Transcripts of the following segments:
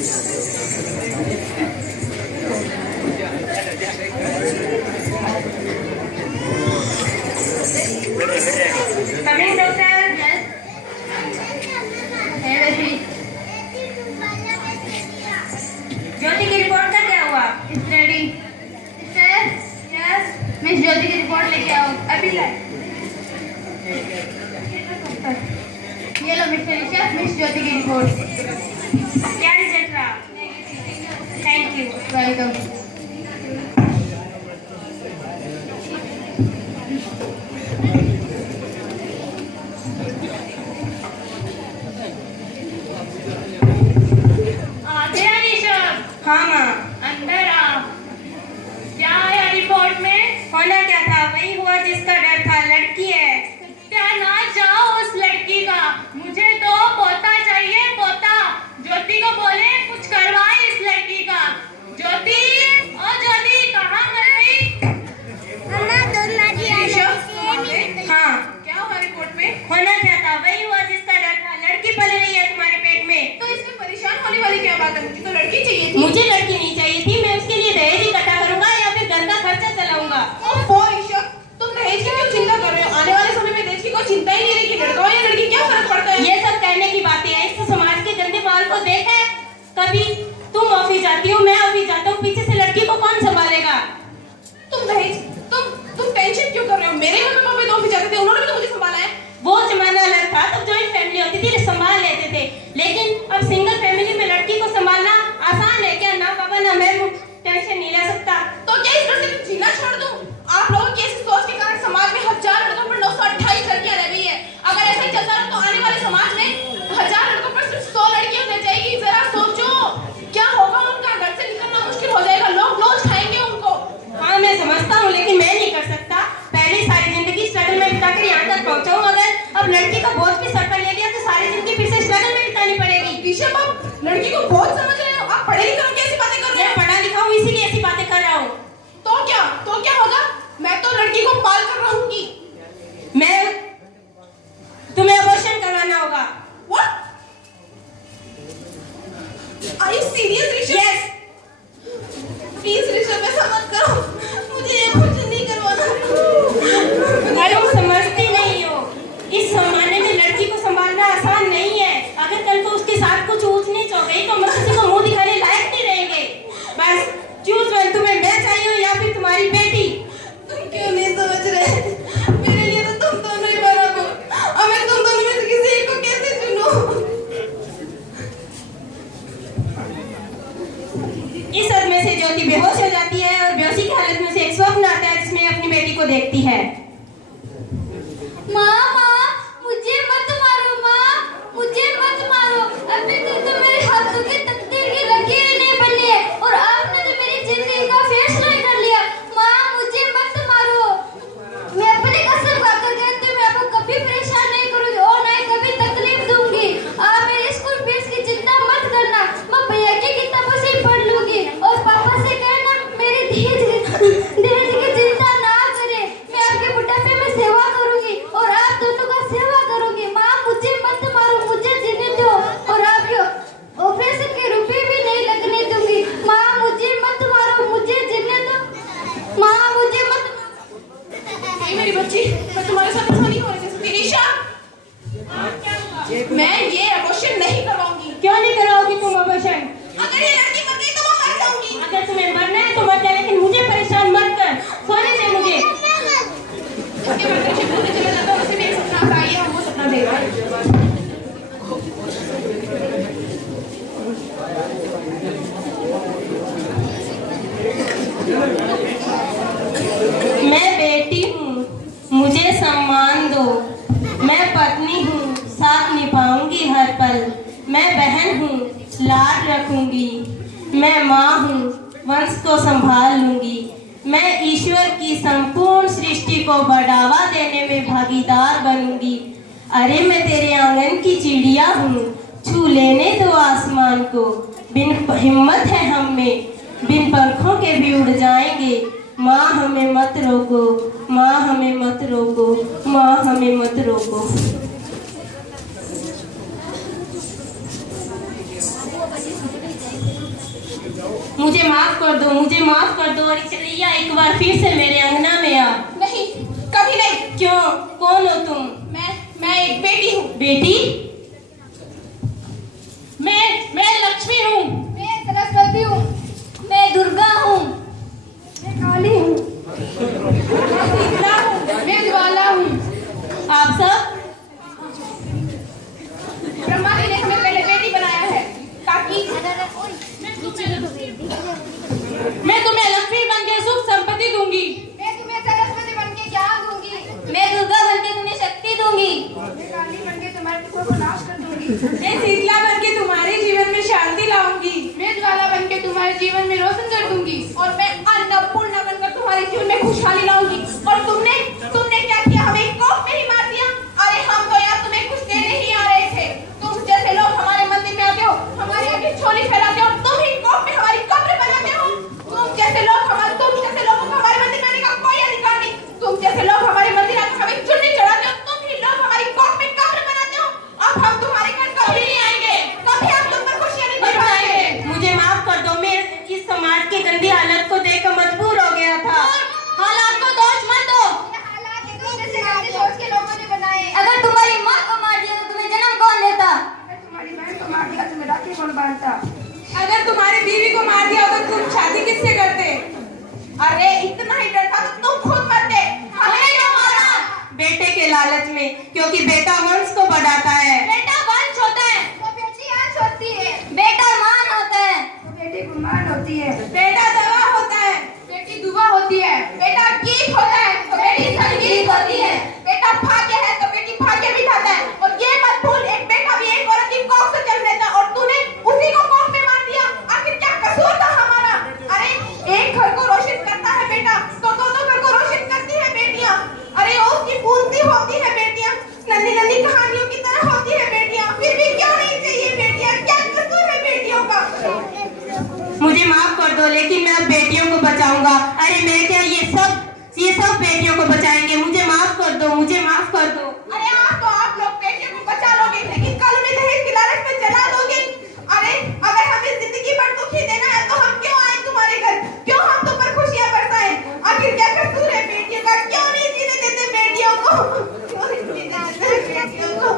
Coming, doctor. Yes. Have a seat. ज्योति की report का क्या हुआ? It's ready. Sir, yes. Miss Jyoti की रिपोर्ट लेके आओ. अभी लाए. ये लो मिस फelicia, मिस ज्योति की रिपोर्ट. क्या रिजल्ट रहा? Thank you. वेलकम. हाँ माँ. अंदर आ. क्या आया रिपोर्ट में? होना क्या था? वही हुआ जिसका डर था. लड़की है. सत्यानाश जाओ उस लड़की का. मुझे तो पोता चाहिए, पोता. ज्योति को बोले कुछ करवाए इस लड़की का. ज्योति, ओ ज्योति, कहाँ मर गई? हाँ. क्या हुआ रिपोर्ट में? होना क्या था? वही हुआ जिसका डर था. लड़की पल रही है तुम्हारे पेट में. तो इसमें परेशान होने वाली क्या बात है? मुझे तो लड़की चाहिए थी. मुझे लड़की नहीं चाहिए थी. मैं उसके लिए दहेज इकट्ठा करूंगा या फिर घर का खर्चा चलाऊंगा. तुम दहेज की क्यों चिंता कर रहे हो? आने वाले समय में दहेज की कोई चिंता ही नहीं रही कि लड़का हो या लड़की, क्या फर्क पड़ता है? ये सब कहने की बातें हैं. इस समाज के गंदे माहौल को देखा है कभी? तुम ऑफिस जाती हो, मैं ऑफिस जाता हूँ, पीछे से लड़की को कौन संभालेगा? तुम टेंशन क्यों कर रहे हो? मेरे मम्मी पापा तो ऑफिस जाते थे, उन्होंने भी तो मुझे संभाला है. वो जमाना अलग था. तब जॉइंट फैमिली होती थी, संभाल लेते थे. लेकिन अब सिंगल फैमिली में लड़की को संभालना आसान है क्या? ना पापा ना मैं टेंशन नहीं ले सकता. तो क्या इस तरह से जीना छोड़ दूं? आप लोगों की ऐसी सोच के कारण समाज में 1000 लड़कों पर 928 लड़कियां रह गई है. अगर ऐसा ही चलता रहा तो आने वाले समाज में 1000 लड़कों पर सिर्फ 100 लड़कियां रह जाएगी. जरा सोचो क्या होगा उनका. घर से निकलना मुश्किल हो जाएगा. लोग नोच खाएंगे उनको. हाँ मैं समझता हूँ, लेकिन मैं नहीं कर सकता. पहले सारी जिंदगी स्ट्रगल में बिताकर यहाँ तक पहुँचा हूँ. अगर अब लड़की का बोझ भी सर पर ले लिया तो सारी जिंदगी फिर से स्ट्रगल में बितानी पड़ेगी. ऋषभ, आप लड़की को बोझ समझ रहे हो? आप पढ़े लिखे हो, कैसी बातें कर रहे हो? मैं पढ़ा लिखा हूँ, इसीलिए ऐसी बातें कर रहा हूँ. तो क्या होगा? मैं तो लड़की को पाल कर रहूंगी. तुम्हें अबॉर्शन करवाना होगा. What? Are you serious, Rishabh? Yes. Please Rishabh, ऐसा मत करो. मुझे अबॉर्शन नहीं करवाना. अरे तुम समझती नहीं हो. इस जमाने में लड़की को संभालना आसान नहीं है. अगर कल को उसके साथ कुछ ऊंच नीच हो गई तो हम किसी को मुंह दिखाने लायक नहीं रहेंगे. बस चूज वन. तुम्हें मैं चाहिए या फिर तुम्हारी बेटी? तुम क्यों नहीं समझ रहे? मेरे लिए तो तुम दोनों ही बराबर. अब मैं तुम दोनों में से किसी एक को कैसे चुनूं? इस सदमे से ज्योति बेहोश हो जाती है और बेहोशी की हालत में उसे एक स्वप्न आता है जिसमें अपनी बेटी को देखती है. माँ, मुझे मत मारो. माँ, मुझे मत मारो. अभी तक तो मेरे हाथों की तकदीर की लकीर नहीं बनी है और आपने तो मेरी जिंदगी का फैसला ही कर लिया. माँ, मुझे मत मारो. मैं अपनी कसम खाकर कहती हूँ मैं आपको कभी परेशान नहीं करूँगी और ना ही कभी तकलीफ दूंगी. आप मेरी स्कूल फीस की चिंता मत करना. मैं भैया की किताबों से ही पढ़ लूंगी और पापा से कहना मेरी दहेज की चिंता ना करे. मैं आपके बुढ़ापे में सेवा करूंगी और आप दोनों का सेवा करूंगी. माँ, मुझे मत मारो. मुझे जीने दो और आपके ऑपरेशन के रुपए भी नहीं लगने दूंगी. माँ, मुझे मत मारो. मुझे जीने दो. माँ, मुझे मत. मेरी बच्ची, मैं तुम्हारे साथ ऐसा नहीं होने दे सकती. ऋषभ, मैं ये अबॉर्शन नहीं करवाऊंगी. क्यों नहीं करवाओगी तुम अबॉर्शन? अगर ये लड़की मर गई तो मैं मर जाऊंगी. अगर तुम्हें मरना है तो मर जा, लेकिन मुझे परेशान मत कर. सोने दे मुझे. उसके बाद ऋषभ होने चला जाता है. उसे भी एक सपना आता है. हम वो सपना देगा. मैं बेटी हूँ, मुझे सम्मान दो. मैं पत्नी हूँ, साथ निभाऊंगी हर पल. मैं बहन हूँ, लाड रखूंगी. मैं माँ हूँ, वंश को संभाल लूंगी. मैं ईश्वर की संपूर्ण सृष्टि को बढ़ावा देने में भागीदार बनूंगी. अरे मैं तेरे आंगन की चिड़िया हूँ, छू लेने दो आसमान को. बिन हिम्मत है हम में, बिन पंखों के भी उड़ जाएंगे. माँ हमें मत रोको. माँ हमें मत रोको. माँ हमें मत रोको. मुझे माफ कर दो, मुझे माफ कर दो और चिड़ैया एक बार फिर से मेरे अंगना में आ। नहीं, कभी नहीं। क्यों? कौन हो तुम? मैं एक बेटी हूँ। बेटी? मैं लक्ष्मी हूँ। मैं सरस्वती हूँ। मैं दुर्गा हूँ। मैं काली हूँ। मैं शीतला हूँ। मैं ज्वाला हूँ। आप सब? ब्रह्मा जी ने हमें पहले बेटी बनाया है ताकि मैं तुम्हें लक्ष्मी बन के सुख संपत्ति दूंगी। मैं तुम्हें सरस्वती बन के ज्ञान दूंगी। मैं दुर्गा बन के तुम्हें शक्ति दूंगी। मैं काली बन के तुम्हारे दुखों को नाश कर दूंगी। मैं शीतला बन के तुम्हारे जीवन में शांति लाऊंगी। मैं ज्वाला बन के तुम्हारे जीवन में रोशन कर दूंगी। और मैं अन्नपूर्णा बनकर तुम्हारे जीवन में खुशहाली लाऊंगी। और तुमने क्या किया? हमें कोप में ही मार दिया। अरे हम तो यार तुम्हें कुछ देने ही आ रहे थे। तुम जैसे लोग हमारे मंदिर में आते हो, हमारे आगे झोली फैलाते हो, तुम ही कोप में हमारी कब्र बनाते हो। तुम जैसे लोगों को हमारे मंदिर में आने का कोई अधिकार नहीं। तुम जैसे लोग हमारे मंदिर आकर हमें चुन्नी चढ़ाते हो, तुम ही लोग हमारी कोप में कब्र बनाते हो। अब हम तुम्हारे घर कभी नहीं आएंगे, कभी हम तुम पर खुशियां नहीं दिखाएंगे। मुझे माफ कर दो, मैं इस समाज की गंदी हालत को देखकर मजबूर हो गया था। हालात को दोष मत दो। हालात एक दूसरे से गंदी सोच के लोगों ने बनाए। अगर तुम्हारी माँ को मार दिया तो तुम्हें जन्म कौन देता? अगर तुम्हारी बहन को मार दिया तुम्हें राखी कौन बांधता? अगर तुम्हारी बीवी को मार दिया तो तुम शादी किससे करते? अरे इतना ही डर था तो तुम खुद मरते। हमें क्यों मारा? बेटे के लालच में, क्योंकि बेटा वंश को बढ़ाता है। बेटा वंश होता है तो बेटी अंश होती है। बेटा मान होता है तो बेटी गुमान होती है। बेटा दवा होता है, बेटी दुआ होती है। बेटा गीत होता है तो बेटी संगीत होती है। बेटा भाग्य है तो बेटी भाग्य बिठाता है। और ये मत भूल, एक बेटा भी एक औरत की कोख से जन्म लेता और तूने उसी को कोख में मार दिया। आखिर क्या कसूर था हमारा? अरे एक घर को रोशन करता है बेटा तो दो घर को रोशन करती है बेटियां। अरे उसकी पूर्ति होती है बेटियां, नन्ही नन्ही कहानियों की तरह होती है बेटियां। फिर भी क्यों नहीं चाहिए बेटियां? क्या कसूर है बेटियों का? मुझे माफ कर दो, लेकिन मैं अब बेटियों को बचाऊंगा। अरे मैं क्या, ये सब बेटियों को बचाएंगे। मुझे माफ कर दो, मुझे माफ कर दो। अरे आप लोग बेटियों को बचा लोगे, लेकिन कल उन्हें दहेज की लालच में जला दोगे। अरे अगर हमें जिंदगी भर दुख ही देना है तो हम क्यों आए तुम्हारे घर? क्यों हम तुम पर खुशियां बरसाएं? आखिर क्या कसूर है बेटियों का? क्यों नहीं जीने देते बेटियों को? क्यों नहीं जीने देते बेटियों को?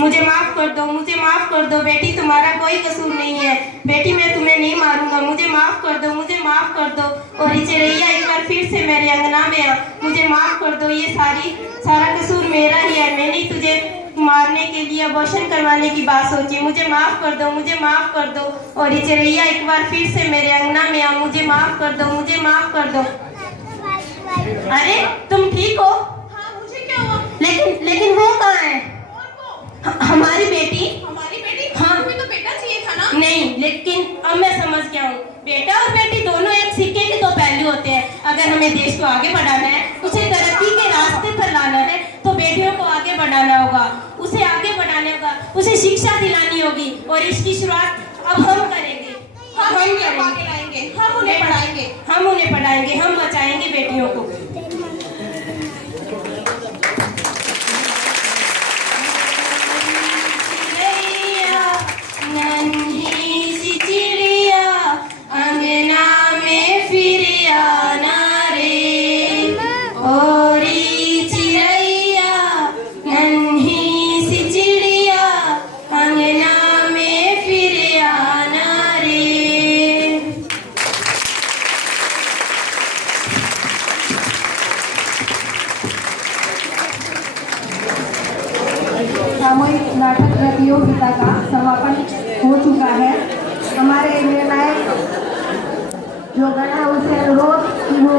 मुझे माफ कर दो, मुझे माफ कर दो। बेटी तुम्हारा कोई कसूर नहीं है। बेटी मैं तुम्हें नहीं मारूंगा। मुझे माफ कर दो, मुझे माफ कर दो। और ये चिड़ैया एक बार फिर से मेरे अंगना में आ। मुझे माफ कर दो, ये सारा कसूर मेरा ही है। मैंने ही तुझे मारने के लिए, अबॉर्शन करवाने की बात सोची। मुझे माफ कर दो, मुझे माफ कर दो। और ये चिड़ैया एक बार फिर से मेरे अंगना में आ। मुझे माफ कर दो, मुझे माफ कर दो। अरे तुम ठीक हो? हाँ, मुझे क्या हुआ? लेकिन वो कहाँ है? कौन को? हमारी बेटी। हमारी बेटी? हाँ। तुम्हें तो बेटा चाहिए था ना? नहीं, लेकिन अब मैं समझ गया हूँ, बेटा और बेटी दोनों एक सिक्के के दो पहलू होते हैं। अगर हमें देश को आगे बढ़ाना है, उसे तरक्की के रास्ते पर लाना है, तो बेटियों को आगे बढ़ाना होगा, उसे आगे बढ़ाने होगा, उसे शिक्षा दिलानी होगी। और इसकी शुरुआत अब हम करेंगे। हम आगे लाएंगे, हम उन्हें पढ़ाएंगे। हम उन्हें पढ़ाएंगे, हम बचाएंगे बेटियों को। नन्ही सी चिड़िया अंगना में फिर आना रे। ओरी चिड़ैया नन्ही सी चिड़िया अंगना में फिर आना रे। सामूहिक नाटक प्रतियोगिता का समापन